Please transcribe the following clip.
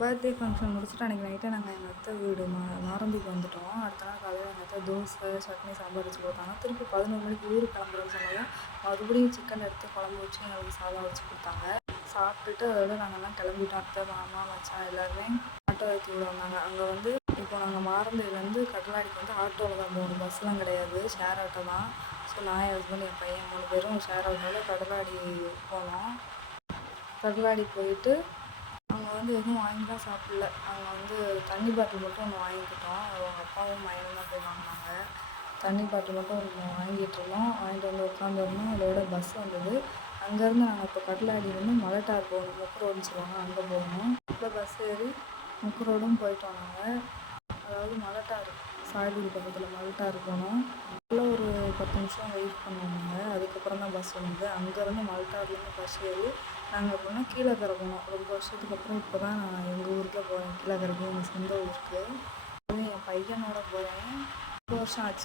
Birthday function முடிச்சுட்டு அன்றைக்கி நைட்டே நாங்கள் எங்கள் அத்தை வீடு மாரந்திக்கு வந்துவிட்டோம். அடுத்த நாள் காலையில் எங்கள் அத்தை தோசை, சட்னி, சாம்பார் வச்சு கொடுத்தாங்க. திருப்பி 11 மணிக்கு ஊருக்கு கிளம்புறோன்னு சொன்னதும் மறுபடியும் சிக்கன் எடுத்து குழம்பு வச்சு எங்களுக்கு சாதம் வச்சு கொடுத்தாங்க. சாப்பிட்டுட்டு அதோட நாங்கள்லாம் கிளம்பிட்டோம். அத்தை, மாமா, மச்சான் எல்லாருமே ஆட்டோ ஏற்றி விட வந்தாங்க. அங்கே வந்து இப்போ நாங்கள் மாரந்திலேருந்து கட்லாடிக்கு வந்து ஆட்டோவில் தான் போகணும், பஸ்லாம் கிடையாது, ஷேர் ஆட்டோ தான். ஸோ நான், என் ஹஸ்பண்ட், என் பையன் 3 பேரும் ஷேர் ஆட்டோவில் கடலாடி போனோம். கடலாடி போயிட்டு அங்கே வந்து எதுவும் வாங்கிலாம் சாப்பிடல. அங்கே வந்து தண்ணி பாட்டில் மட்டும் ஒன்று வாங்கிக்கிட்டோம். அவங்க அப்பாவும் மயனும் தான் போய் வாங்கினாங்க. தண்ணி பாட்டில் மட்டும் ஒன்று வாங்கிட்டுருந்தோம். வாங்கிட்டு வந்து உட்காந்துருந்தோம். அதோட பஸ் வந்தது. அங்கேருந்து நாங்கள் இப்போ கடலாடி வந்து மலட்டார் போகணும், முக்கு ரோடுன்னு சொல்லுவாங்க, அங்கே போகணும். இப்போ பஸ் ஏறி முக்கு ரோடும் போயிட்டோம் நாங்கள். அதாவது மலட்டார், சாயல்குடி பக்கத்தில் மலட்டார் போனோம். உள்ள ஒரு 10 நிமிஷம் வெயிட் பண்ணோம் நாங்கள். அதுக்கப்புறம் தான் பஸ் வந்தது. அங்கேருந்து மலட்டார்லேருந்து பஸ் ஏறி நாங்கள் போனால் கீழக்கரை போனோம். ரொம்ப வருஷத்துக்கு அப்புறம் இப்போ தான் நான் எங்கள் ஊருக்கு போகிறேன், கீழக்கரைக்கு, எங்கள் சொந்த ஊருக்கு. அதுவும் என் பையனோட போகிறேன். ரொம்ப வருஷம் ஆச்சு.